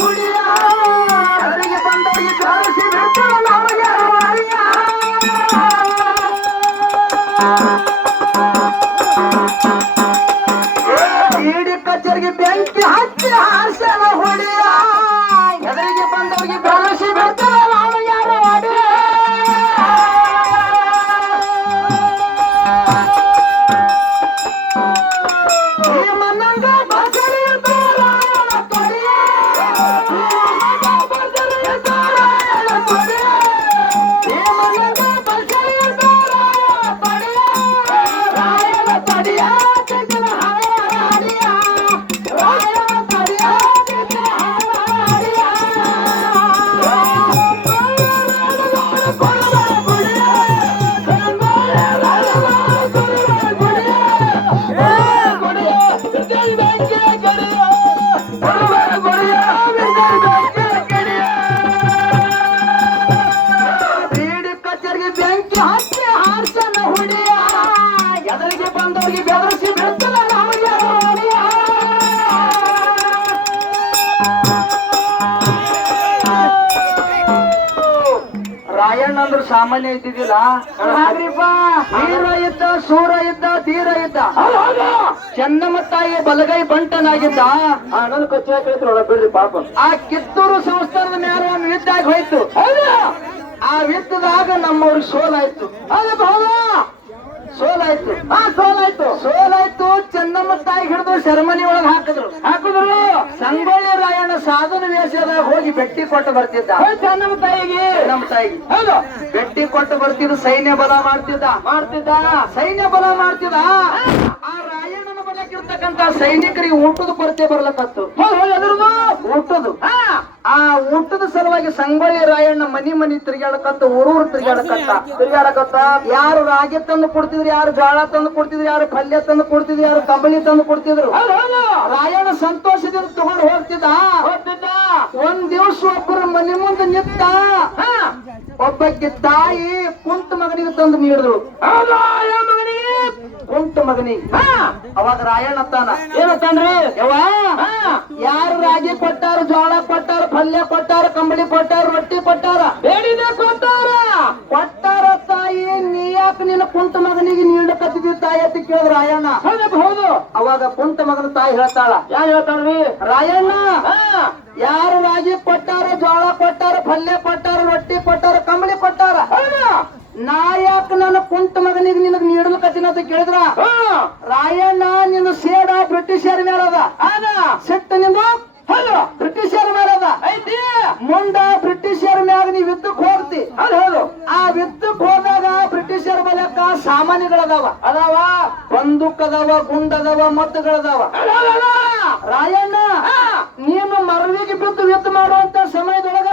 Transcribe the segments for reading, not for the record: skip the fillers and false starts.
ಹುಡಿಯ ಅವರಿಗೆ ಬಂದವರಿಗೆ ಕಳಿಸಿ ಬಿಟ್ಟು ನಮಗೆ ಇಡೀ ಕಚೇರಿಗೆ ಬೆಂಕಿ ಹಚ್ಚಿ ಹಾಸನ ಹೊಡಿಯ ಎದುರಿಗೆ ಬಂದವರಿಗೆ ಕಳಿಸಿ ಬಿಟ್ಟು ನಾವು ಯಾರು ಮಾಡಿ ರಾಯಣ್ಣ ಅಂದ್ರೆ ಸಾಮಾನ್ಯ ಇದ್ದಿದ್ದಿಲ್ಲ. ವೀರ ಇದ್ದ, ಸೂರ ಇದ್ದ, ಧೀರ ಇದ್ದ, ಚೆನ್ನಮ್ಮ ತಾಯಿ ಬಲಗೈ ಬಂಟನಾಗಿದ್ದ. ಬಿಡ್ರಿ ಪಾಪ. ಆ ಕಿತ್ತೂರು ಸಂಸ್ಥಾನದ ಮೇಲೆ ಒಂದು ಯುದ್ಧ ಆಗಿ ಹೋಯ್ತು. ಆ ಯುದ್ಧದಾಗ ನಮ್ಮವ್ರಿಗೆ ಸೋಲಾಯ್ತು. ಸೋಲಾಯ್ತು. ಚೆನ್ನಮ್ಮ ತಾಯಿ ಹಿಡಿದು ಶರ್ಮನಿ ಒಳಗೆ ಹಾಕಿದ್ರು. ಸಂಗೊಳ್ಳಿ ರಾಯಣ್ಣ ಸಾಧನ ವೇಷದಾಗ ಹೋಗಿ ಬೆಟ್ಟಿ ಕೊಟ್ಟು ಬರ್ತಿದ್ದ ಚೆನ್ನಮ್ಮ ತಾಯಿಗೆ. ಹೌದು, ಬೆಟ್ಟಿ ಕೊಟ್ಟು ಬರ್ತಿದ್ದು ಸೈನ್ಯ ಬಲ ಮಾಡ್ತಿದ್ದ. ಸೈನ್ಯ ಬಲ ಮಾಡ್ತಿದ್ದ. ಆ ರಾಯಣ್ಣನ ಬಲಕ್ಕಿರ್ತಕ್ಕಂತ ಸೈನಿಕರಿಗೆ ಊಟದ ಕೊರತೆ ಬರ್ಲಕತ್ತು. ಊಟದು ಆ ಊಟದ ಸಲುವಾಗಿ ಸಂಗೊಳ್ಳಿ ರಾಯಣ್ಣ ಮನಿ ತಿರುಗಾಡಕತ್ತ, ಊರೂರು ತಿರುಗಾಡಕತ್ತ. ಯಾರು ರಾಗಿ ತಂದು ಕೊಡ್ತಿದ್ರು, ಯಾರು ಜೋಳ ತಂದು ಕೊಡ್ತಿದ್ರು, ಯಾರು ಪಲ್ಯ ತಂದು ಕೊಡ್ತಿದ್ರು, ಯಾರು ಕಂಬಳಿ ತಂದು ಕೊಡ್ತಿದ್ರು. ರಾಯಣ್ಣ ಸಂತೋಷದಿಂದ ತಗೊಂಡು ಹೋಗ್ತಿದ್ದ. ಒಂದ್ ದಿವಸ ಒಬ್ಬರು ಮನೆ ಮುಂದೆ ನಿಂತ. ಒಬ್ಬಕ್ಕೆ ತಾಯಿ ಕುಂಟ ಮಗನಿಗೆ ತಂದು ನೀಡಿದ್ರು. ಕುಂಟ ಮಗನಿಗೆ. ಅವಾಗ ರಾಯಣ್ಣ ತಾನ ಏನಂತಾನ್ರಿ, ಯಾರು ರಾಗಿ ಕೊಟ್ಟಾರ, ಜೋಳ ಕೊಟ್ಟಾರ, ಪಲ್ಯ ಕೊಟ್ಟಾರ, ಕಂಬಳಿ ಕೊಟ್ಟಾರ, ರೊಟ್ಟಿ ಕೊಟ್ಟಾರ, ಬೇಡಿದೆ ಕೊಟ್ಟಾರ ತಾಯಿ, ನೀ ಯಾಕೆ ನಿನ್ನ ಕುಂಟ ಮಗನಿಗೆ ನೀಡಕತ್ತಿದ್ದಿ ತಾಯಿ ಅಂತ ಕೇಳಿದ ರಾಯಣ್ಣ. ಹೌದು. ಅವಾಗ ಕುಂಟ ಮಗನ ತಾಯಿ ಹೇಳ್ತಾಳ. ಯಾರು ಹೇಳ್ತಾಳ್ರಿ? ರಾಯಣ್ಣ, ಯಾರು ರಾಗಿ ಕೊಟ್ಟಾರ, ಜೋಳ ಕೊಟ್ಟಾರ, ಪಲ್ಯ ಕೊಟ್ಟಾರ, ರೊಟ್ಟಿ ಕೊಟ್ಟಾರ, ಕಂಬಳಿ ಕೊಟ್ಟಾರ, ನಾ ಯಾಕೆ ನನ್ನ ಕುಂಟ ಮಗನಿಗೆ ನಿನಗ್ ನೀಡಲಕತ್ತಿನ ಅಂತ ಕೇಳಿದ್ರ, ರಾಯಣ್ಣ ನಿನ್ನ ಸೇಡ ಬ್ರಿಟಿಷರ ಮೇಲದ, ಸಿಟ್ಟು ನಿಂದು ಬ್ರಿಟಿಷರ ಮೇಲದ ಐತಿ. ಮುಂದ ಬ್ರಿಟಿಷರ ಮ್ಯಾಗ ನೀವ್ ಯುದ್ಧಕ್ಕೆ ಹೋಗ್ತಿ. ಆ ಯುದ್ಧಕ್ಕೆ ಹೋದಾಗ ಬ್ರಿಟಿಷರ ಬಲಕ ಸಾಮಾನ್ಯಗಳದಾವ, ಬಂದೂಕ್ ಅದಾವ, ಗುಂಡದಾವ, ಮದ್ದುಗಳದಾವ. ರಾಯಣ್ಣ, ನೀನು ಮರವಿಗೆ ಬಿದ್ದು ಯುದ್ಧ ಮಾಡುವಂತ ಸಮಯದೊಳಗ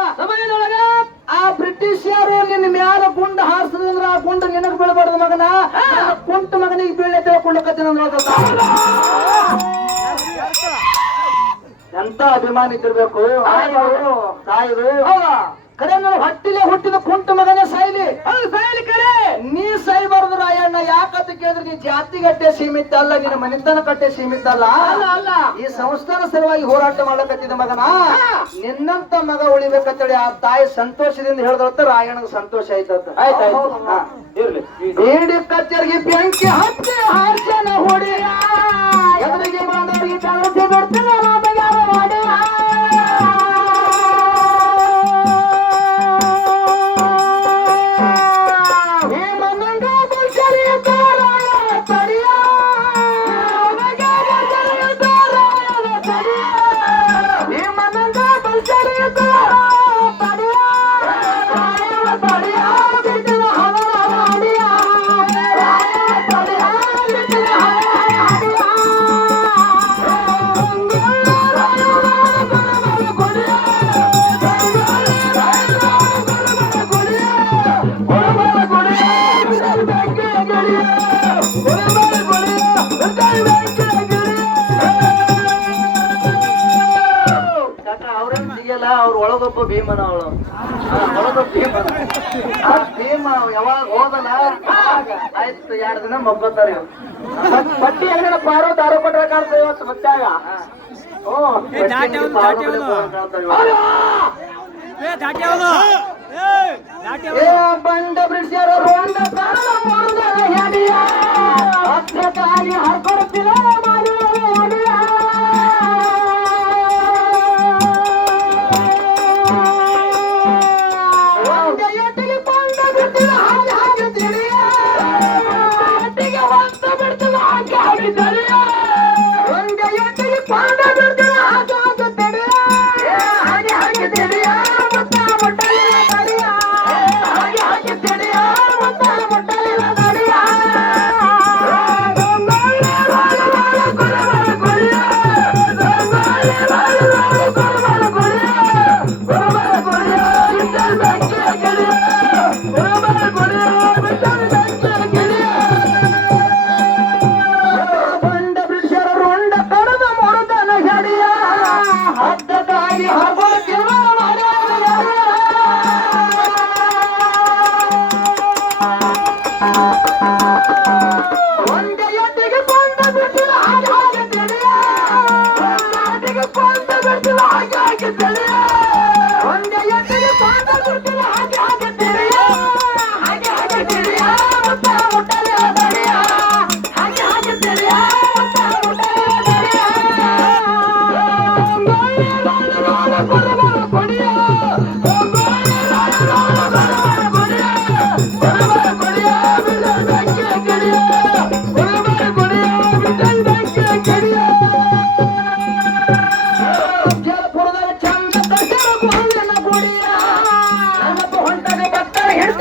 ಆ ಬ್ರಿಟಿಷರು ನಿನ್ನ ಮ್ಯಾಲ ಗುಂಡ ಹಾರಿಸಿದ್ರ ಆ ಗುಂಡ ನಿನಗ್ ಬೀಳಬಾರ್ದು ಮಗನ, ಕುಂಟ ಮಗನಿಗೆ ಬೀಳೆ ತಿಳ್ಕೊಳ್ಳಕತ್ತೀನಿ. ಎಂತ ಅಭಿಮಾನಿ ಇದ್ದಿರ್ಬೇಕು ತಾಯಿದು. ಕರೆ ನನ್ನ ಹೊಟ್ಟಿಲೆ ಹುಟ್ಟಿದ ಕುಂಟ ಮಗನೇ ಸಾಯ್ಲಿ. ಕರೆ ನೀ ಸಾಯ್ಬಾರ್ದು ರಾಯಣ್ಣ. ಯಾಕಂತ ಕೇಳಿದ್ರೆ ನೀ ಜಾತಿಗಟ್ಟೆ ಸೀಮಿತ ಅಲ್ಲ, ನಿನ್ನ ಮನೆತನ ಕಟ್ಟೆ ಸೀಮಿತ ಅಲ್ಲ. ಈ ಸಂಸ್ಥಾನ ಸಲುವಾಗಿ ಹೋರಾಟ ಮಾಡ್ಲಕತ್ತಿದ ಮಗನ, ನಿನ್ನಂತ ಮಗ ಉಳಿಬೇಕಂತೇಳಿ ಆ ತಾಯಿ ಸಂತೋಷದಿಂದ ಹೇಳಿದ್ರತ್ತ ರಾಯಣ್ಣಗೆ ಸಂತೋಷ ಆಯ್ತದ. ಇರ್ಲಿ. ಇಡೀ ಕಚೇರಿಗೆ ಬೆಂಕಿ ಹಚ್ಚಿ ಹಾರ್ಸನ ಹೊಡೆಯ ಎದುರಿಗೆ ಬಂದವರಿಗೆ ಕಳಿಸಿ ಬಿಡ್ತೀನಿ ಮಾಡಿ. ಅವ್ರ ಒಳಗೊಬ್ಬ ಭೀಮನ, ಒಳಗೊಬ್ಬ ಭೀಮ ಯಾವಾಗ ಹೋದಲ್ಲ ಆಯ್ತು 2 ದಿನ ಮಗ್ಗೋತಾರ. ಪಟ್ಟಿ ಹೆಂಗ ಪಾರೋ ದಾರು ಕೊಟ್ರೆ ಕಾಣ್ತದೆ ಇವತ್ತು ಮತ್ತಾಗ ಬಂಡ ಬ್ರಿಟಿಷರ ರೋಂಡ ಕಾರಣ ಮಾಡುವುದರ ಹೆಡಿಯ ಅತ್ಯಕಾರಿ ಹರ್ಕೊಡ್ತಿರ ಹದ್ದಕ್ಕಾಗಿ